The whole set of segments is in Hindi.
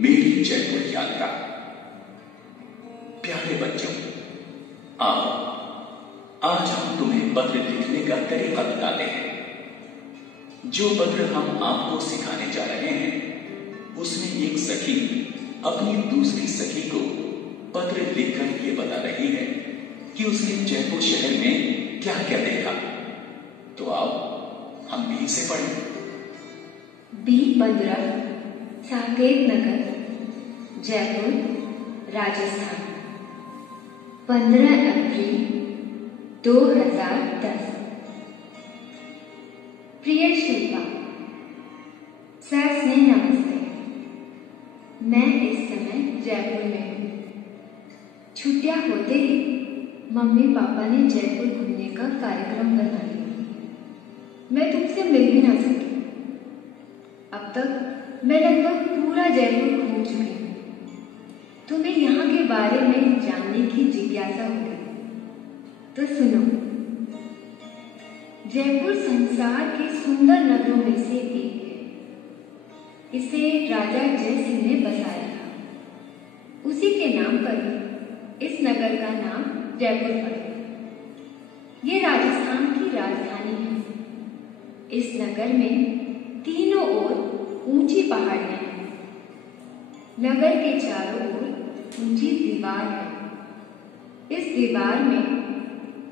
मेरी जयपुर यात्रा। प्यारे बच्चों, आओ आज हम तुम्हें पत्र लिखने का तरीका बताते हैं। जो पत्र हम आपको सिखाने जा रहे हैं उसमें एक सखी अपनी दूसरी सखी को पत्र लिखकर ये बता रही है कि उसने जयपुर शहर में क्या क्या देखा। तो आओ हम भी इसे पढ़ें। B15 साकेत नगर, जयपुर, राजस्थान, 15 अप्रैल 2010। प्रिय शिल्पा, सस्नेह नमस्ते। मैं इस समय जयपुर में हूँ। छुट्टियां होते ही मम्मी पापा ने जयपुर घूमने का कार्यक्रम बना लिया। मैं तुमसे मिल भी ना सकी। अब तक मैं लगभग पूरा जयपुर घूम चुकी हूँ। तुम्हें यहाँ के बारे में जानने की जिज्ञासा होगी तो सुनो। जयपुर संसार के सुंदर नगरों में से एक है। इसे राजा जय सिंह ने बसाया था। उसी के नाम पर इस नगर का नाम जयपुर पड़ा। ये राजस्थान की राजधानी है। इस नगर में तीनों ओर ऊंची पहाड़ियां हैं। नगर के चारों ओर ऊंची दीवार है। इस दीवार में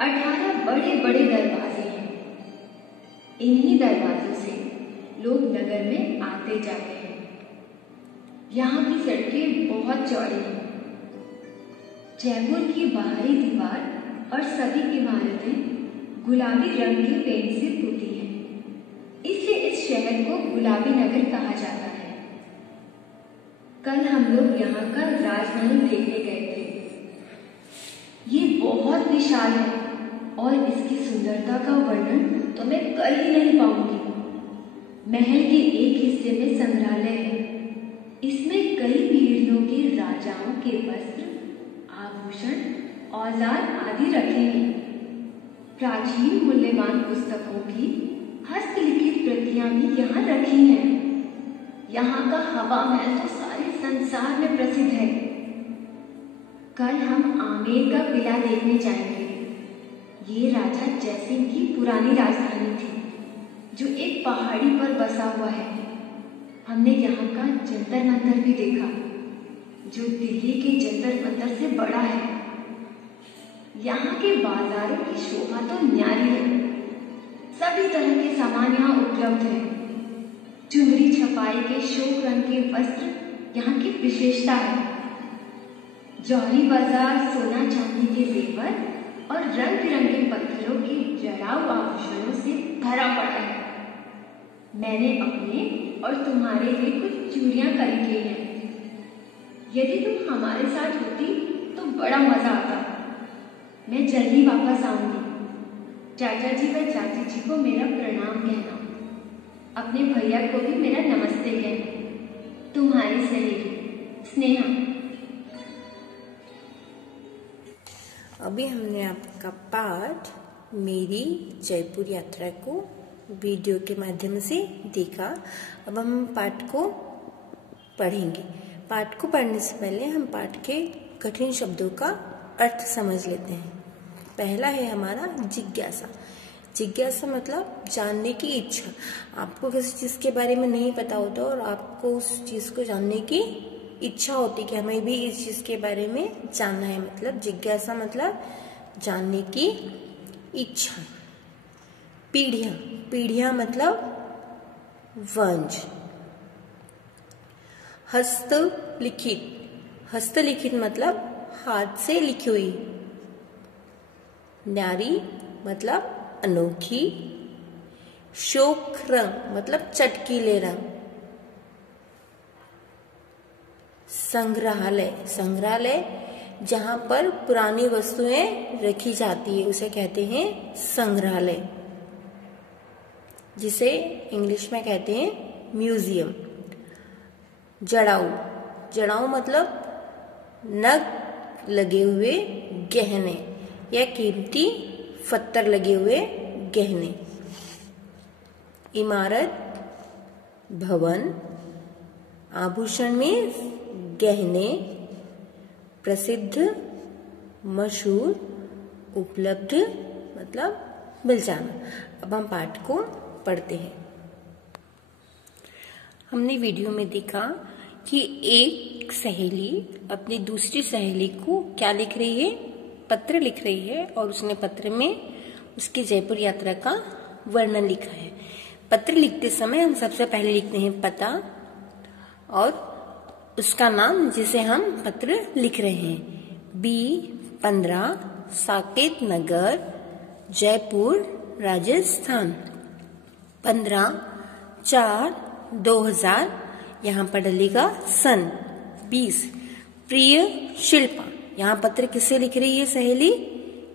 18 बड़े बड़े दरवाजे हैं। इन्हीं दरवाजों से लोग नगर में आते जाते हैं। यहाँ की सड़कें बहुत चौड़ी हैं। जयपुर की बाहरी दीवार और सभी इमारतें गुलाबी रंग के पेंट से पुती हैं। इसलिए इस शहर को गुलाबी नगर कहा जाता है। कल हम लोग यहाँ का राजमहल देखने गए थे। ये बहुत विशाल है और इसकी सुंदरता का वर्णन तो मैं कर ही नहीं पाऊंगी। महल के एक हिस्से में संग्रहालय है। इसमें कई पीढ़ियों के राजाओं के वस्त्र, आभूषण, औजार आदि रखे हैं। प्राचीन मूल्यवान पुस्तकों की हस्तलिखित प्रतियां भी यहाँ रखी हैं। यहाँ का हवा महल तो सारे संसार में प्रसिद्ध है। कल हम आमेर का किला देखने जाएंगे। ये राजा जयसिंह की पुरानी राजधानी थी जो एक पहाड़ी पर बसा हुआ है। हमने यहाँ का जंतर मंतर भी देखा जो दिल्ली के जंतर मंतर से बड़ा है। यहाँ के बाजारों की शोभा तो न्यारी है। सभी तरह के सामान यहाँ उपलब्ध है। चुनरी छपाई के शोक रंग के वस्त्र यहाँ की विशेषता है। जौहरी बाजार सोना चांदी के जेवर और रंग बिरंगे पत्थरों के जड़ाऊ आभूषणों से भरा पड़ा है। मैंने अपने और तुम्हारे लिए कुछ चूड़ियां खरीदी हैं। यदि तुम हमारे साथ होती तो बड़ा मजा आता। मैं जल्दी वापस आऊंगी। चाचा जी व चाची जी को मेरा प्रणाम कहना। अपने भैया को भी मेरा नमस्ते कहना। तुम्हारी सहेली स्नेहा। अभी हमने आपका पाठ मेरी जयपुर यात्रा को वीडियो के माध्यम से देखा। अब हम पाठ को पढ़ेंगे। पाठ को पढ़ने से पहले हम पाठ के कठिन शब्दों का अर्थ समझ लेते हैं। पहला है हमारा जिज्ञासा। जिज्ञासा मतलब जानने की इच्छा। आपको किसी चीज के बारे में नहीं पता होता और आपको उस चीज को जानने की इच्छा होती कि हमें भी इस चीज के बारे में जानना है। मतलब जिज्ञासा मतलब जानने की इच्छा। पीढ़ियां, पीढ़ियां मतलब वंश। हस्तलिखित, हस्तलिखित मतलब हाथ से लिखी हुई। न्यारी मतलब अनोखी। शोक रंग मतलब चटकीले रंग। संग्रहालय, संग्रहालय जहां पर पुरानी वस्तुएं रखी जाती है उसे कहते हैं संग्रहालय, जिसे इंग्लिश में कहते हैं म्यूजियम। जड़ाऊ, जड़ाऊ मतलब नग लगे हुए गहने या कीमती पत्थर लगे हुए गहने। इमारत, भवन, आभूषण में गहने, प्रसिद्ध, मशहूर, उपलब्ध मतलब मिल जाना। अब हम पाठ को पढ़ते हैं। हमने वीडियो में देखा कि एक सहेली अपनी दूसरी सहेली को क्या लिख रही है, पत्र लिख रही है, और उसने पत्र में उसकी जयपुर यात्रा का वर्णन लिखा है। पत्र लिखते समय हम सबसे पहले लिखते हैं पता और उसका नाम जिसे हम पत्र लिख रहे हैं। B15 साकेत नगर, जयपुर, राजस्थान। 15/4/2000 यहाँ पर डलेगा सन। 20 प्रिय शिल्पा, यहाँ पत्र किससे लिख रही है सहेली?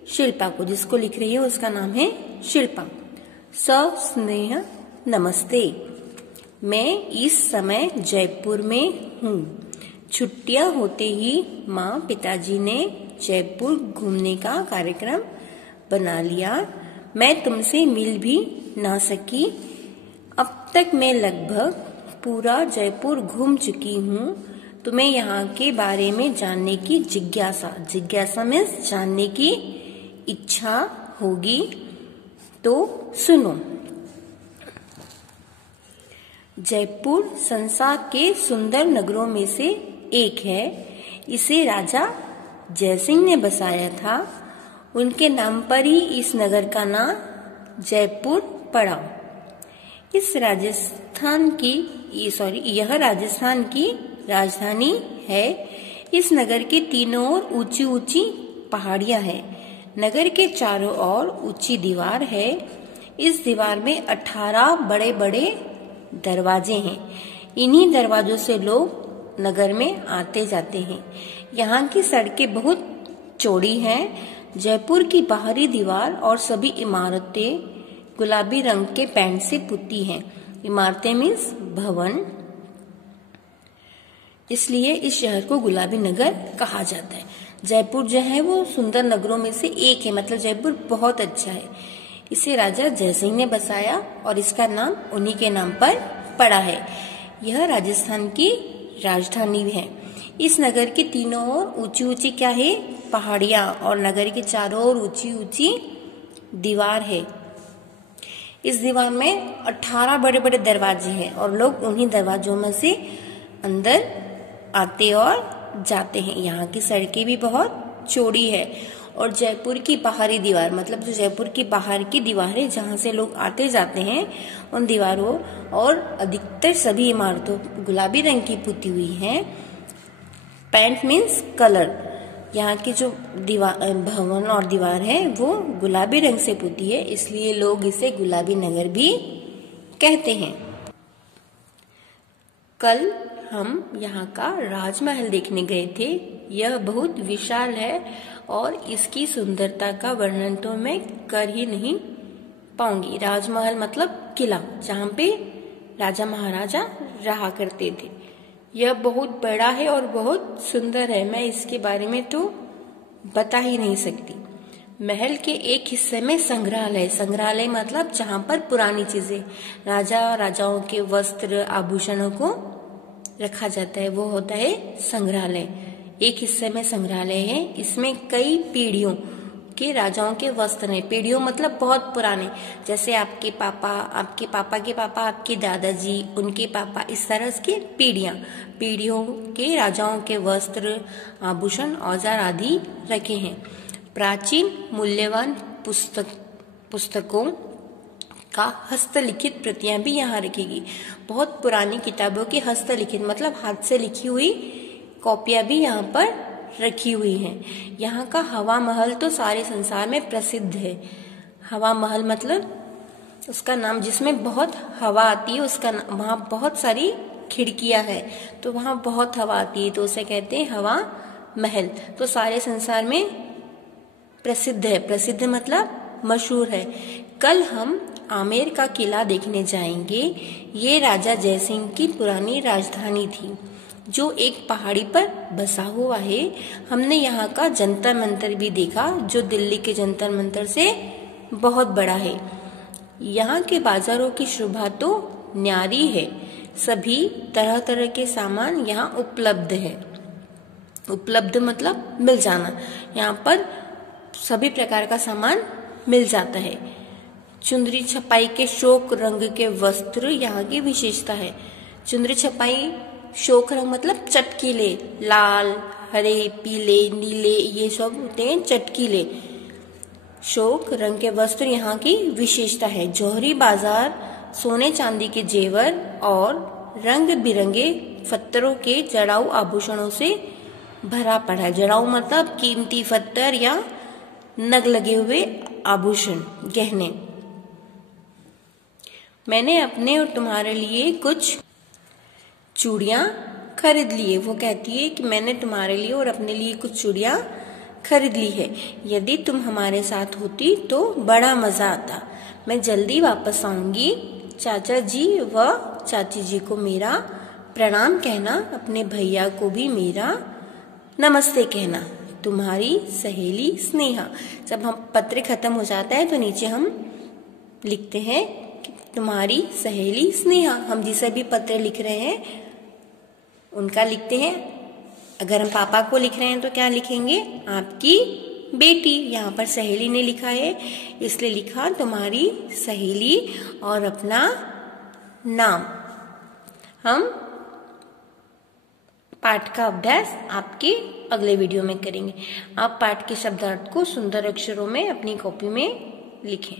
शिल्पा को। जिसको लिख रही है उसका नाम है शिल्पा। सस्नेह नमस्ते, मैं इस समय जयपुर में हूँ। छुट्टियां होते ही माँ पिताजी ने जयपुर घूमने का कार्यक्रम बना लिया। मैं तुमसे मिल भी ना सकी। अब तक मैं लगभग पूरा जयपुर घूम चुकी हूँ। तुम्हें यहाँ के बारे में जानने की जिज्ञासा मीन्स जानने की इच्छा होगी तो सुनो। जयपुर संसार के सुंदर नगरों में से एक है। इसे राजा जयसिंह ने बसाया था। उनके नाम पर ही इस नगर का नाम जयपुर पड़ा। यह राजस्थान की राजधानी है। इस नगर के तीनों ओर ऊंची ऊंची पहाड़ियां हैं। नगर के चारों ओर ऊंची दीवार है। इस दीवार में 18 बड़े बड़े दरवाजे हैं। इन्हीं दरवाजों से लोग नगर में आते जाते हैं। यहाँ की सड़कें बहुत चौड़ी हैं। जयपुर की बाहरी दीवार और सभी इमारतें गुलाबी रंग के पेंट से पुती हैं। इमारतें मीन्स भवन, इसलिए इस शहर को गुलाबी नगर कहा जाता है। जयपुर जो है वो सुंदर नगरों में से एक है, मतलब जयपुर बहुत अच्छा है। इसे राजा जयसिंह ने बसाया और इसका नाम उन्हीं के नाम पर पड़ा है। यह राजस्थान की राजधानी है। इस नगर के तीनों ओर ऊंची ऊंची क्या है? पहाड़ियां, और नगर के चारों ओर ऊंची ऊंची दीवार है। इस दीवार में 18 बड़े बड़े दरवाजे हैं और लोग उन्हीं दरवाजों में से अंदर आते और जाते हैं। यहाँ की सड़कें भी बहुत चौड़ी है। और जयपुर की बाहरी दीवार मतलब जो जयपुर की बाहर की दीवार है जहाँ से लोग आते जाते हैं, उन दीवारों और अधिकतर सभी इमारतों गुलाबी रंग की पुती हुई हैं। Paint means colour. यहाँ की जो भवन और दीवार है वो गुलाबी रंग से पुती है, इसलिए लोग इसे गुलाबी नगर भी कहते हैं। कल हम यहाँ का राजमहल देखने गए थे। यह बहुत विशाल है और इसकी सुंदरता का वर्णन तो मैं कर ही नहीं पाऊंगी। राजमहल मतलब किला, जहाँ पे राजा महाराजा रहा करते थे। यह बहुत बड़ा है और बहुत सुंदर है। मैं इसके बारे में तो बता ही नहीं सकती। महल के एक हिस्से में संग्रहालय मतलब जहाँ पर पुरानी चीजें, राजाओं के वस्त्र आभूषणों को रखा जाता है, वो होता है संग्रहालय। एक हिस्से में संग्रहालय है। इसमें कई पीढ़ियों के राजाओं के वस्त्र हैं। पीढ़ियों मतलब बहुत पुराने, जैसे आपके पापा के पापा, आपके दादाजी, उनके पापा, इस तरह के पीढ़ियों के राजाओं के वस्त्र, आभूषण, औजार आदि रखे हैं। प्राचीन मूल्यवान पुस्तकों का हस्तलिखित प्रतियां भी यहाँ रखेगी। बहुत पुरानी किताबों की हस्तलिखित मतलब हाथ से लिखी हुई कॉपियां भी यहाँ पर रखी हुई हैं। यहाँ का हवा महल तो सारे संसार में प्रसिद्ध है। हवा महल मतलब उसका नाम जिसमें बहुत हवा आती है, उसका वहाँ बहुत सारी खिड़कियां हैं तो वहाँ बहुत हवा आती है, तो उसे कहते हैं हवा महल। तो सारे संसार में प्रसिद्ध है। प्रसिद्ध मतलब मशहूर है। कल हम आमेर का किला देखने जाएंगे। ये राजा जयसिंह की पुरानी राजधानी थी जो एक पहाड़ी पर बसा हुआ है। हमने यहाँ का जंतर मंतर भी देखा जो दिल्ली के जंतर मंतर से बहुत बड़ा है। यहाँ के बाजारों की शोभा तो न्यारी है। सभी तरह तरह के सामान यहाँ उपलब्ध है। उपलब्ध मतलब मिल जाना, यहाँ पर सभी प्रकार का सामान मिल जाता है। चुंदरी छपाई के शोक रंग के वस्त्र यहाँ की विशेषता है। चुंदरी छपाई शोक रंग मतलब चटकीले, लाल, हरे, पीले, नीले, ये सब होते हैं चटकीले। शोक रंग के वस्त्र यहाँ की विशेषता है। जौहरी बाजार सोने चांदी के जेवर और रंग बिरंगे पत्थरों के जड़ाऊ आभूषणों से भरा पड़ा है। जड़ाऊ मतलब कीमती पत्थर या नग लगे हुए आभूषण, गहने। मैंने अपने और तुम्हारे लिए कुछ चूड़ियां खरीद ली है। वो कहती है कि मैंने तुम्हारे लिए और अपने लिए कुछ चूड़ियां खरीद ली है। यदि तुम हमारे साथ होती तो बड़ा मजा आता। मैं जल्दी वापस आऊंगी। चाचा जी व चाची जी को मेरा प्रणाम कहना, अपने भैया को भी मेरा नमस्ते कहना। तुम्हारी सहेली स्नेहा। जब हम पत्र खत्म हो जाता है तो नीचे हम लिखते हैं कि तुम्हारी सहेली स्नेहा। हम जिसे भी पत्र लिख रहे हैं उनका लिखते हैं। अगर हम पापा को लिख रहे हैं तो क्या लिखेंगे? आपकी बेटी। यहाँ पर सहेली ने लिखा है इसलिए लिखा तुम्हारी सहेली और अपना नाम। हम पाठ का अभ्यास आपके अगले वीडियो में करेंगे। आप पाठ के शब्दार्थ को सुंदर अक्षरों में अपनी कॉपी में लिखें।